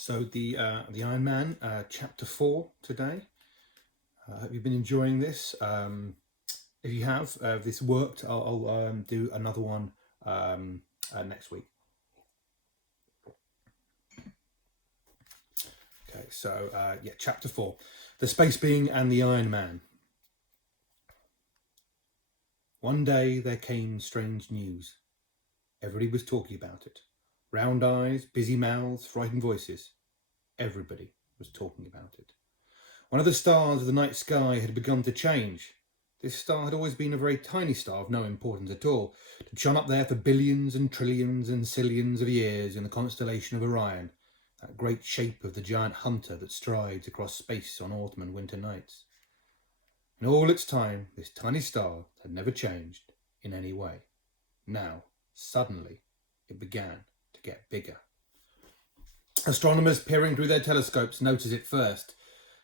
So the Iron Man chapter 4 today. I hope you've been enjoying this. If you have, if this worked, I'll do another one next week. Okay, so chapter 4, the Space Being and the Iron Man. One day there came strange news. Everybody was talking about it. Round eyes, busy mouths, frightened voices. Everybody was talking about it. One of the stars of the night sky had begun to change. This star had always been a very tiny star of no importance at all. It had shone up there for billions and trillions and zillions of years in the constellation of Orion, that great shape of the giant hunter that strides across space on autumn and winter nights. In all its time, this tiny star had never changed in any way. Now, suddenly, it began to get bigger. Astronomers peering through their telescopes noticed it first.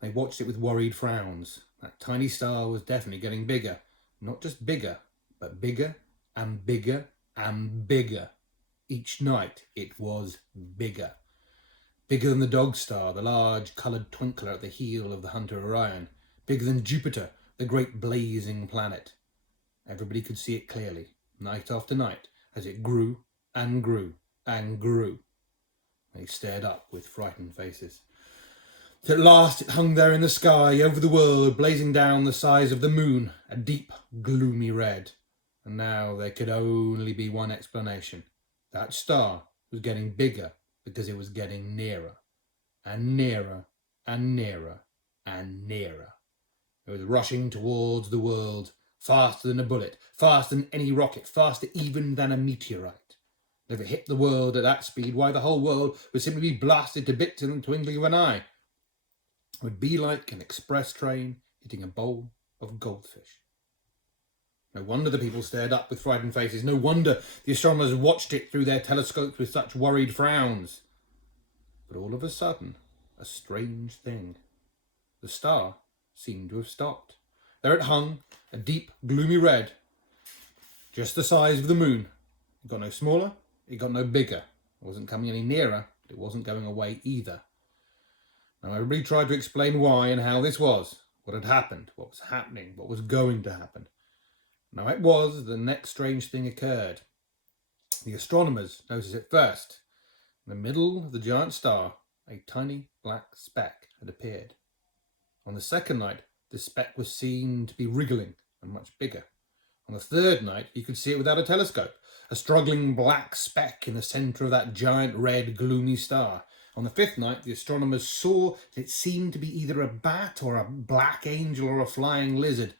They watched it with worried frowns. That tiny star was definitely getting bigger. Not just bigger, but bigger and bigger and bigger. Each night it was bigger. Bigger than the dog star, the large coloured twinkler at the heel of the hunter Orion. Bigger than Jupiter, the great blazing planet. Everybody could see it clearly, night after night, as it grew and grew and grew. They stared up with frightened faces. At last it hung there in the sky over the world, blazing down the size of the moon, a deep, gloomy red. And now there could only be one explanation. That star was getting bigger because it was getting nearer, and nearer, and nearer, and nearer. It was rushing towards the world, faster than a bullet, faster than any rocket, faster even than a meteorite. If it hit the world at that speed, why, the whole world would simply be blasted to bits in the twinkling of an eye. It would be like an express train hitting a bowl of goldfish. No wonder the people stared up with frightened faces. No wonder the astronomers watched it through their telescopes with such worried frowns. But all of a sudden, a strange thing. The star seemed to have stopped. There it hung, a deep, gloomy red, just the size of the moon. It got no smaller, it got no bigger. It wasn't coming any nearer, but it wasn't going away either. Now everybody tried to explain why and how this was, what had happened, what was happening, what was going to happen. Now it was the next strange thing occurred. The astronomers noticed it first. In the middle of the giant star, a tiny black speck had appeared. On the second night, the speck was seen to be wriggling and much bigger. On the third night, you could see it without a telescope, a struggling black speck in the centre of that giant red gloomy star. On the fifth night, the astronomers saw that it seemed to be either a bat or a black angel or a flying lizard,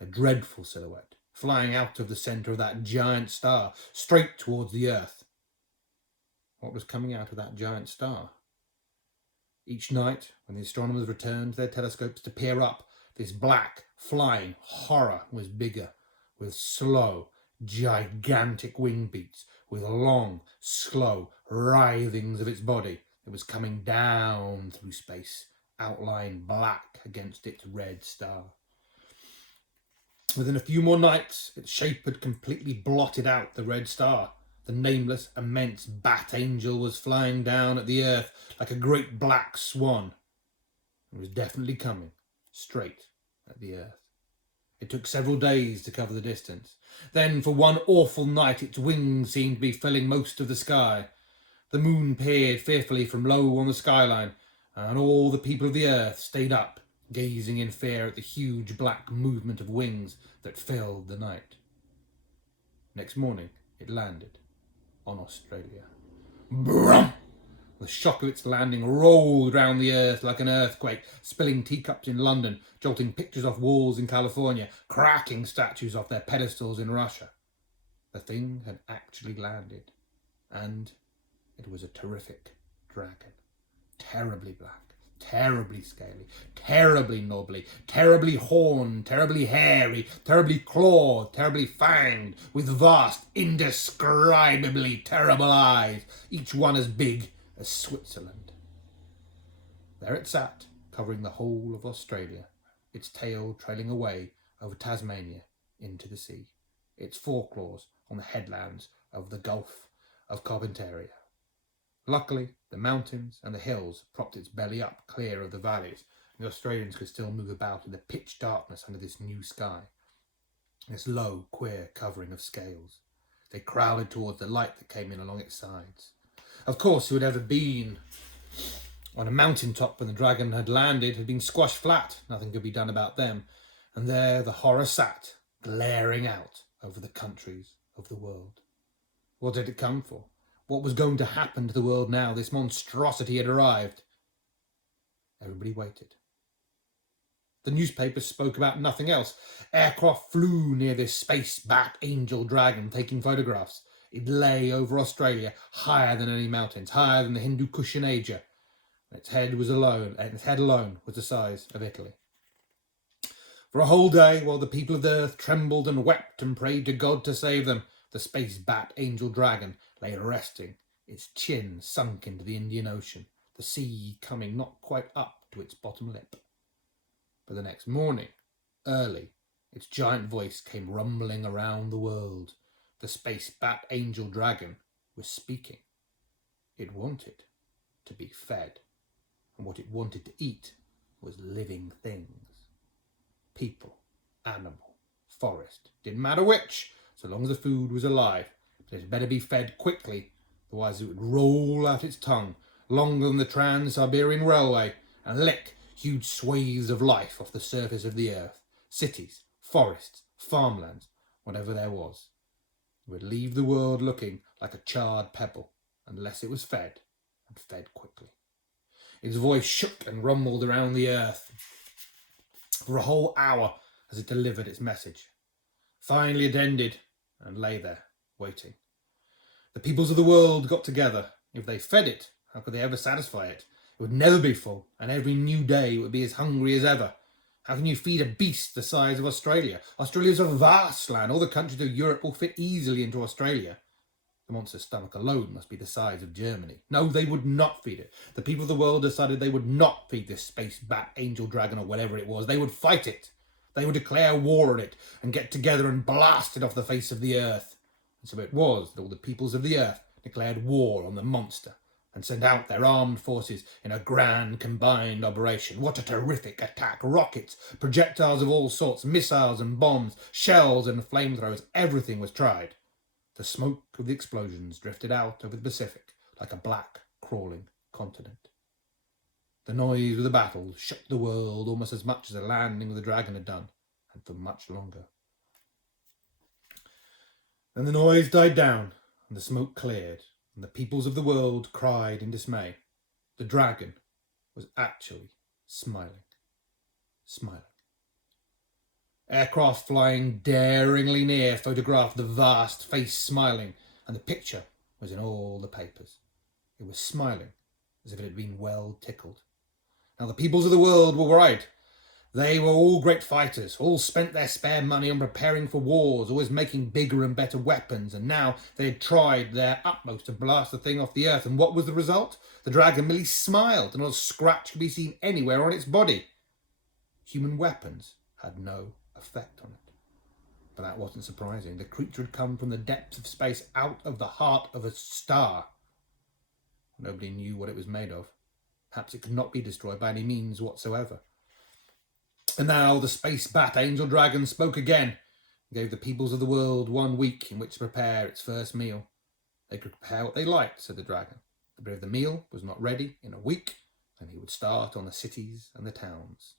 a dreadful silhouette, flying out of the centre of that giant star, straight towards the earth. What was coming out of that giant star? Each night, when the astronomers returned to their telescopes to peer up, this black, flying horror was bigger, with slow, gigantic wing beats, with long, slow writhings of its body. It was coming down through space, outlined black against its red star. Within a few more nights, its shape had completely blotted out the red star. The nameless, immense bat angel was flying down at the earth like a great black swan. It was definitely coming straight at the earth. It took several days to cover the distance. Then, for one awful night, its wings seemed to be filling most of the sky. The moon peered fearfully from low on the skyline, and all the people of the earth stayed up, gazing in fear at the huge black movement of wings that filled the night. Next morning, it landed on Australia. Brum! The shock of its landing rolled round the earth like an earthquake, spilling teacups in London, jolting pictures off walls in California, cracking statues off their pedestals in Russia. The thing had actually landed, and it was a terrific dragon. Terribly black, terribly scaly, terribly knobbly, terribly horned, terribly hairy, terribly clawed, terribly fanged, with vast, indescribably terrible eyes, each one as big as Switzerland. There it sat, covering the whole of Australia, its tail trailing away over Tasmania into the sea, its foreclaws on the headlands of the Gulf of Carpentaria. Luckily, the mountains and the hills propped its belly up clear of the valleys, and the Australians could still move about in the pitch darkness under this new sky, this low, queer covering of scales. They crowded towards the light that came in along its sides. Of course, who had ever been on a mountain top when the dragon had landed had been squashed flat. Nothing could be done about them. And there the horror sat, glaring out over the countries of the world. What did it come for? What was going to happen to the world now this monstrosity had arrived? Everybody waited. The newspapers spoke about nothing else. Aircraft flew near this space bat angel dragon, taking photographs. It lay over Australia, higher than any mountains, higher than the Hindu Kush in Asia. Its head alone was the size of Italy. For a whole day, while the people of the earth trembled and wept and prayed to God to save them, the space bat angel dragon lay resting, its chin sunk into the Indian Ocean, the sea coming not quite up to its bottom lip. But the next morning, early, its giant voice came rumbling around the world. The space bat angel dragon was speaking. It wanted to be fed, and what it wanted to eat was living things. People, animal, forest, didn't matter which, so long as the food was alive. But it had better be fed quickly, otherwise it would roll out its tongue, longer than the Trans-Siberian Railway, and lick huge swathes of life off the surface of the earth. Cities, forests, farmlands, whatever there was. It would leave the world looking like a charred pebble, unless it was fed, and fed quickly. Its voice shook and rumbled around the earth for a whole hour as it delivered its message. Finally it ended and lay there, waiting. The peoples of the world got together. If they fed it, how could they ever satisfy it? It would never be full, and every new day it would be as hungry as ever. How can you feed a beast the size of Australia? Australia is a vast land. All the countries of Europe will fit easily into Australia. The monster's stomach alone must be the size of Germany. No, they would not feed it. The people of the world decided they would not feed this space bat, angel dragon, or whatever it was. They would fight it. They would declare war on it and get together and blast it off the face of the earth. And so it was that all the peoples of the earth declared war on the monster and sent out their armed forces in a grand combined operation. What a terrific attack! Rockets, projectiles of all sorts, missiles and bombs, shells and flamethrowers, everything was tried. The smoke of the explosions drifted out over the Pacific like a black, crawling continent. The noise of the battle shook the world almost as much as the landing of the dragon had done, and for much longer. Then the noise died down, and the smoke cleared, and the peoples of the world cried in dismay. The dragon was actually smiling. Smiling. Aircraft flying daringly near photographed the vast face smiling, and the picture was in all the papers. It was smiling as if it had been well tickled. Now the peoples of the world were right. They were all great fighters, all spent their spare money on preparing for wars, always making bigger and better weapons, and now they had tried their utmost to blast the thing off the earth, and what was the result? The dragon merely smiled, and not a scratch could be seen anywhere on its body. Human weapons had no effect on it. But that wasn't surprising. The creature had come from the depths of space, out of the heart of a star. Nobody knew what it was made of. Perhaps it could not be destroyed by any means whatsoever. And now the space bat angel dragon spoke again, and gave the peoples of the world 1 week in which to prepare its first meal. They could prepare what they liked, said the dragon. But if the meal was not ready in a week, then he would start on the cities and the towns.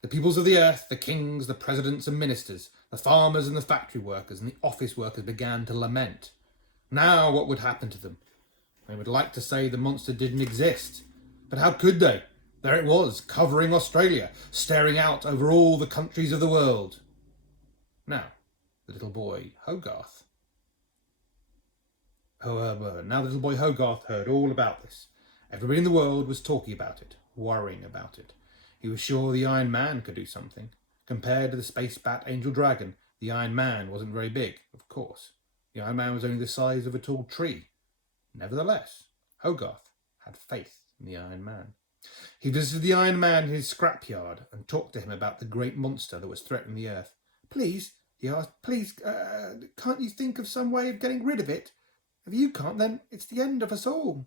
The peoples of the earth, the kings, the presidents and ministers, the farmers and the factory workers and the office workers began to lament. Now what would happen to them? They would like to say the monster didn't exist. But how could they? There it was, covering Australia, staring out over all the countries of the world. Now, the little boy Hogarth. Heard all about this. Everybody in the world was talking about it, worrying about it. He was sure the Iron Man could do something. Compared to the space bat angel dragon, the Iron Man wasn't very big, of course. The Iron Man was only the size of a tall tree. Nevertheless, Hogarth had faith in the Iron Man. He visited the Iron Man in his scrapyard and talked to him about the great monster that was threatening the earth. Please, he asked, can't you think of some way of getting rid of it? If you can't, then it's the end of us all.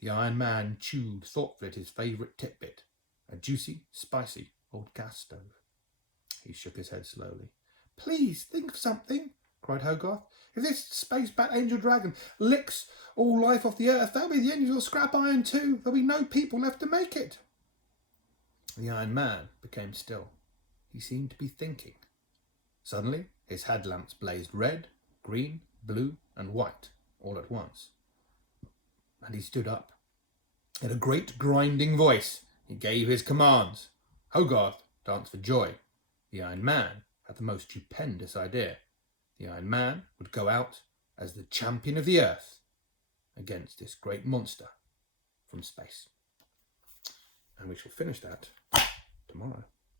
The Iron Man chewed thoughtfully at his favourite titbit, a juicy, spicy old gas stove. He shook his head slowly. Please, think of something, cried Hogarth. If this space-bat angel dragon licks all life off the earth, that'll be the end of your scrap iron too. There'll be no people left to make it. The Iron Man became still. He seemed to be thinking. Suddenly, his headlamps blazed red, green, blue, and white all at once. And he stood up. In a great grinding voice, he gave his commands. Hogarth danced for joy. The Iron Man had the most stupendous idea. The Iron Man would go out as the champion of the earth against this great monster from space. And we shall finish that tomorrow.